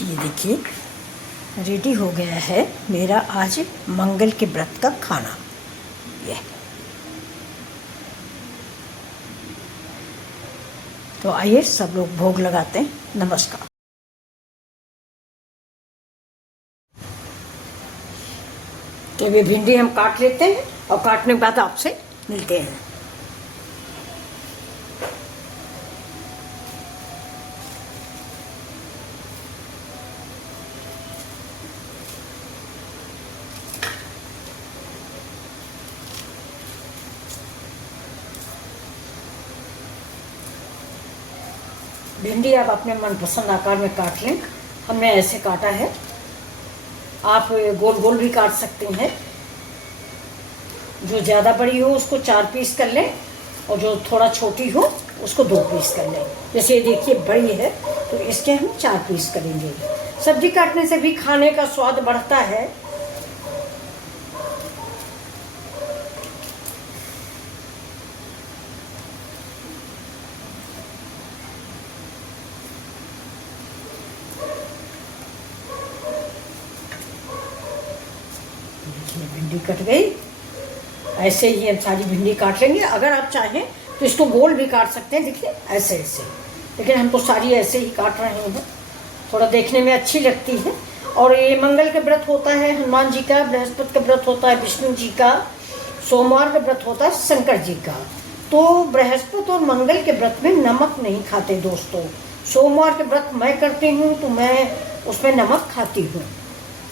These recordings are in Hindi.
ये देखिए रेडी हो गया है मेरा आज मंगल के व्रत का खाना। ये तो आइए सब लोग भोग लगाते हैं। नमस्कार। तो ये भिंडी हम काट लेते हैं और काटने के बाद आपसे मिलते हैं। भिंडी आप अपने मनपसंद आकार में काट लें। हमने ऐसे काटा है, आप गोल गोल भी काट सकते हैं। जो ज़्यादा बड़ी हो उसको 4 पीस कर लें और जो थोड़ा छोटी हो उसको 2 पीस कर लें। जैसे ये देखिए बड़ी है तो इसके हम 4 पीस करेंगे। सब्जी काटने से भी खाने का स्वाद बढ़ता है। भिंडी कट गई। ऐसे ही हम सारी भिंडी काट लेंगे। अगर आप चाहें तो इसको गोल भी काट सकते हैं, देखिए ऐसे ऐसे, लेकिन हम तो सारी ऐसे ही काट रहे हैं। थोड़ा देखने में अच्छी लगती है। और ये मंगल का व्रत होता है हनुमान जी का, बृहस्पति का व्रत होता है विष्णु जी का, सोमवार का व्रत होता है शंकर जी का। तो बृहस्पति और मंगल के व्रत में नमक नहीं खाते दोस्तों। सोमवार के व्रत मैं करती हूँ तो मैं उसमें नमक खाती हूँ,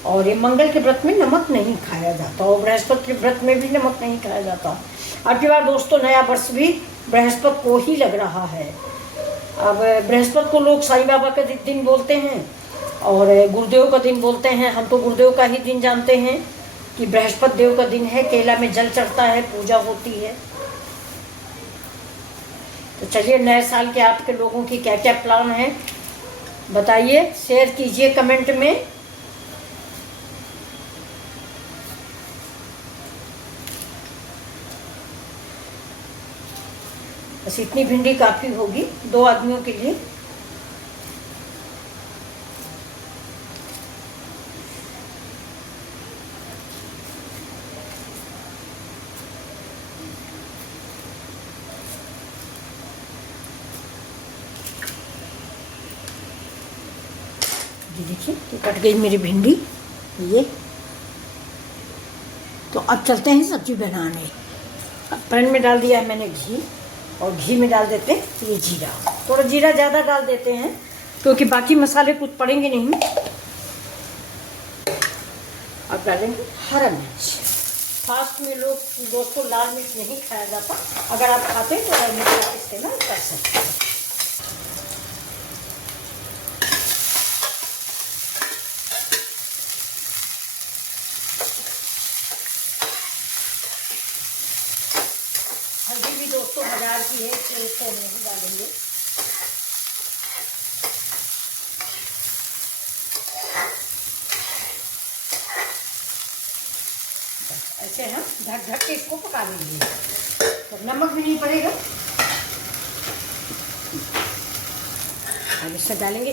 और ये मंगल के व्रत में नमक नहीं खाया जाता, और बृहस्पति के व्रत में भी नमक नहीं खाया जाता। अब की बार दोस्तों नया वर्ष भी बृहस्पति को ही लग रहा है। अब बृहस्पति को लोग साईं बाबा का दिन बोलते हैं और गुरुदेव का दिन बोलते हैं। हम तो गुरुदेव का ही दिन जानते हैं कि बृहस्पति देव का दिन है। केला में जल चढ़ता है, पूजा होती है। तो चलिए, नए साल के आपके लोगों की क्या क्या प्लान है बताइए, शेयर कीजिए कमेंट में। बस इतनी भिंडी काफ़ी होगी 2 आदमियों के लिए। ये देखिए तो कट गई मेरी भिंडी। ये तो अब चलते हैं सब्जी बनाने। अब पैन में डाल दिया है मैंने घी, और घी में डाल देते हैं ये जीरा। थोड़ा जीरा ज़्यादा डाल देते हैं क्योंकि बाकी मसाले कुछ पड़ेंगे नहीं। अब डालेंगे हरा मिर्च। फास्ट में लोग दोस्तों लाल मिर्च नहीं खाया जाता। अगर आप खाते हैं तो हरा मिर्च आप इस्तेमाल कर सकते हैं। हल्दी भी दोस्तों बाजार की है तो इसको नहीं डालेंगे। ऐसे हम ढक ढक के इसको पका लेंगे, तो नमक भी नहीं पड़ेगा। अब इससे डालेंगे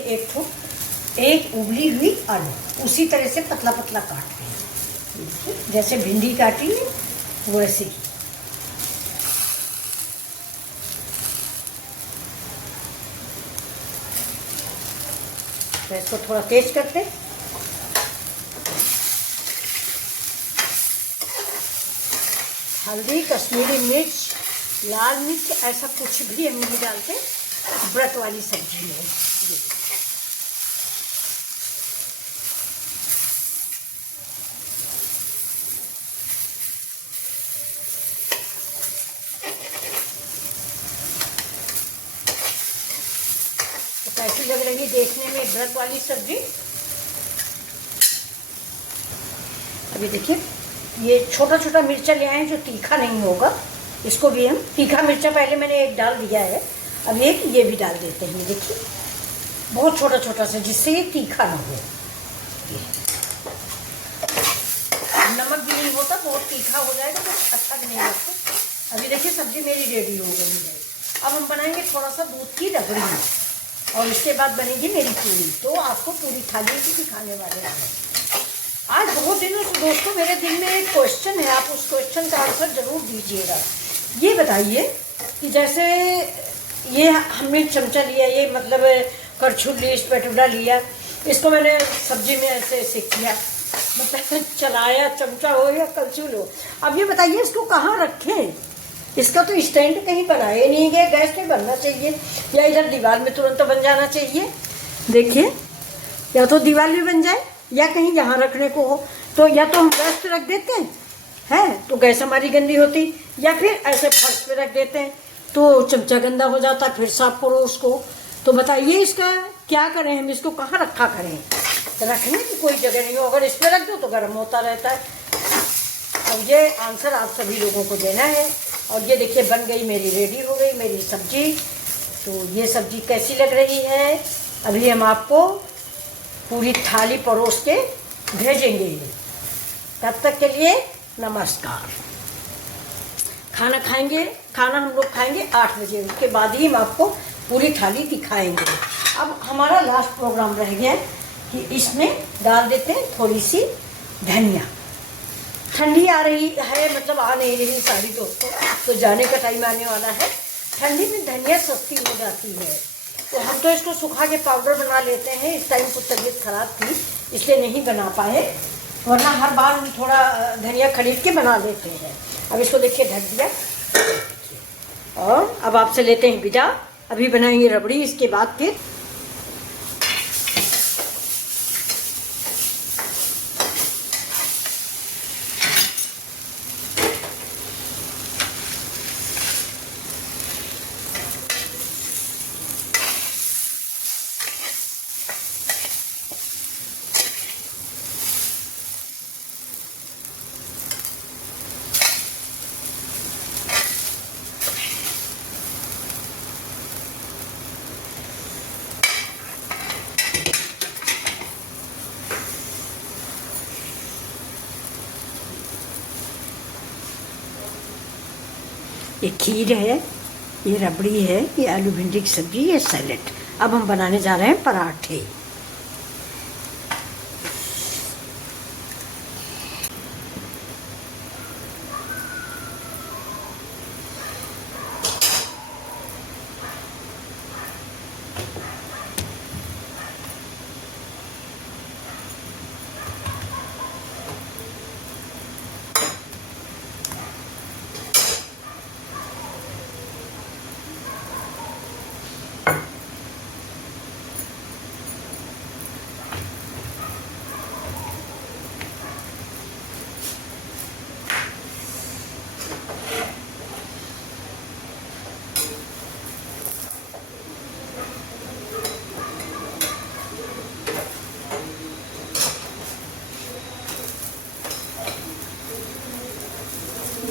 एक उबली हुई आलू, उसी तरह से पतला पतला काट के, जैसे भिंडी काटी है वैसे ही। तो इसको थोड़ा तेज करते, हल्दी, कश्मीरी मिर्च, लाल मिर्च ऐसा कुछ भी हम नहीं डालते व्रत वाली सब्जी में। तो कैसी लग रही है देखने में व्रत वाली सब्जी? अभी देखिए ये छोटा छोटा मिर्चा ले आए हैं जो तीखा नहीं होगा। इसको भी हम तीखा मिर्चा पहले मैंने एक डाल दिया है, अब एक ये भी डाल देते हैं। देखिए बहुत छोटा छोटा सा, जिससे ये तीखा ना हो। नमक भी नहीं होता, बहुत तीखा हो जाएगा तो अच्छा भी नहीं लगता। अभी देखिए सब्जी मेरी रेडी हो गई है। अब हम बनाएंगे थोड़ा सा दूध की रबड़ी। और इसके बाद बनेगी मेरी पूरी। तो आपको पूरी थाली की दिखाने वाले हैं। आज बहुत दिनों से दोस्तों मेरे दिल में एक क्वेश्चन है, आप उस क्वेश्चन का आंसर जरूर दीजिएगा। ये बताइए कि जैसे ये हमने चमचा लिया, ये मतलब करछुल ली, स्पैटुला लिया, इसको मैंने सब्जी में ऐसे ऐसे किया, मतलब चलाया, चमचा हो या करछुल हो। अब ये बताइए इसको कहाँ रखें? इसका तो स्टैंड कहीं बनाए नहीं गए, गैस पे बनना चाहिए या इधर दीवार में तुरंत बन जाना चाहिए। देखिए, या तो दीवार में बन जाए या कहीं यहाँ रखने को हो, तो या तो हम गैस पे रख देते हैं तो गैस हमारी गंदी होती, या फिर ऐसे फर्श पे रख देते हैं तो चमचा गंदा हो जाता, फिर साफ करो उसको। तो बताइए इसका क्या करें, हम इसको कहाँ रखा करें? रखने की कोई जगह नहीं हो, अगर इस पर रख दो तो गर्म होता रहता है। और ये आंसर आप सभी लोगों को देना है। और ये देखिए बन गई मेरी, रेडी हो गई मेरी सब्जी। तो ये सब्जी कैसी लग रही है, अभी हम आपको पूरी थाली परोस के भेजेंगे। तब तक के लिए नमस्कार। खाना खाएंगे, खाना हम लोग खाएंगे 8 बजे, उसके बाद ही हम आपको पूरी थाली दिखाएंगे। अब हमारा लास्ट प्रोग्राम रह गया कि इसमें डाल देते हैं थोड़ी सी धनिया। ठंडी आ रही है, मतलब आ नहीं रही सारी दोस्तों, तो जाने का टाइम आने वाला है। ठंडी में धनिया सस्ती हो जाती है, तो हम तो इसको सुखा के पाउडर बना लेते हैं। इस टाइम कुछ तबीयत खराब थी इसलिए नहीं बना पाए, वरना हर बार हम थोड़ा धनिया खरीद के बना लेते हैं। अब इसको देखिए ढक दिया, और अब आपसे लेते हैं विदा। अभी बनाएंगे रबड़ी, इसके बाद फिर ये खीर है, ये रबड़ी है, ये आलू भिंडी की सब्जी, ये सैलेड। अब हम बनाने जा रहे हैं पराठे।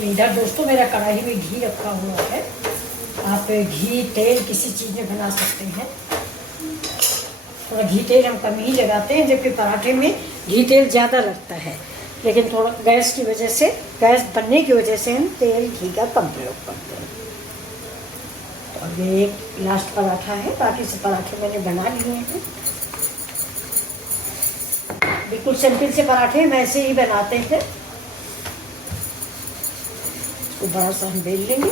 इधर दोस्तों मेरा कढ़ाई में घी रखा हुआ है। आप घी तेल किसी चीज़ में बना सकते हैं। थोड़ा घी तेल हम कम ही लगाते हैं, जबकि पराठे में घी तेल ज़्यादा लगता है, लेकिन थोड़ा गैस की वजह से, गैस बनने की वजह से हम तेल घी का कम प्रयोग करते हैं। तो अब ये एक लास्ट पराठा है, बाकी से पराठे मैंने बना लिए हैं। बिल्कुल सिंपल से पराठे हम ऐसे ही बनाते हैं। इसको बड़ा सा हम बेल लेंगे।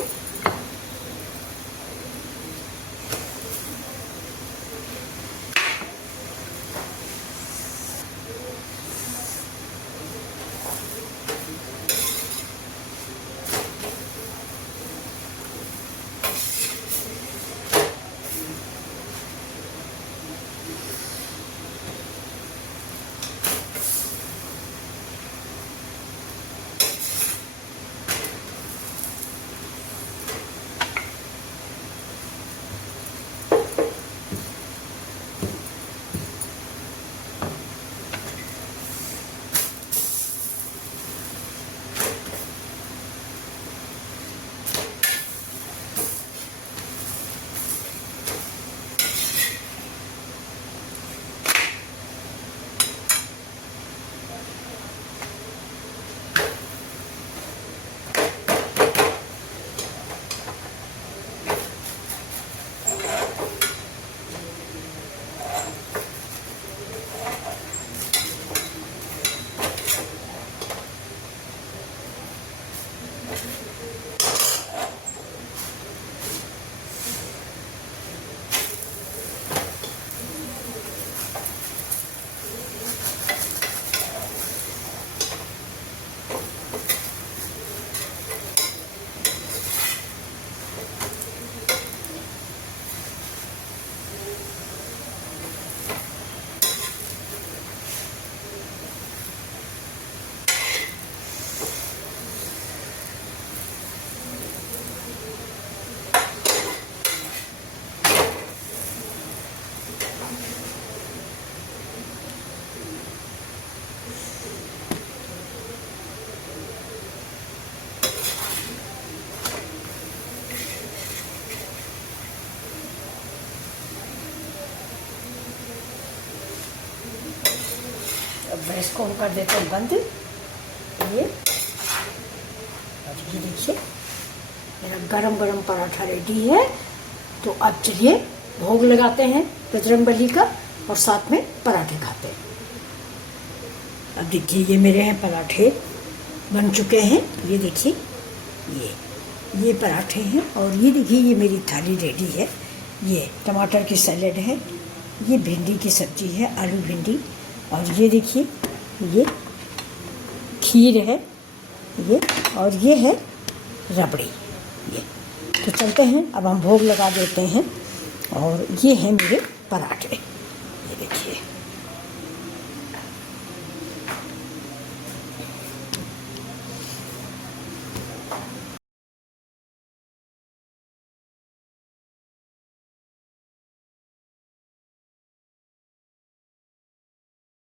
गैस को हम कर देते हैं बंद। ये और ये देखिए मेरा गरम गरम पराठा रेडी है। तो अब चलिए भोग लगाते हैं बजरंगबली का और साथ में पराठे खाते हैं। अब देखिए ये मेरे हैं पराठे बन चुके हैं। ये देखिए ये पराठे हैं और ये देखिए ये मेरी थाली रेडी है। ये टमाटर की सैलेड है, ये भिंडी की सब्ज़ी है, आलू भिंडी, और ये देखिए ये खीर है ये, और ये है रबड़ी। ये तो चलते हैं अब हम भोग लगा देते हैं। और ये हैं मेरे पराठे।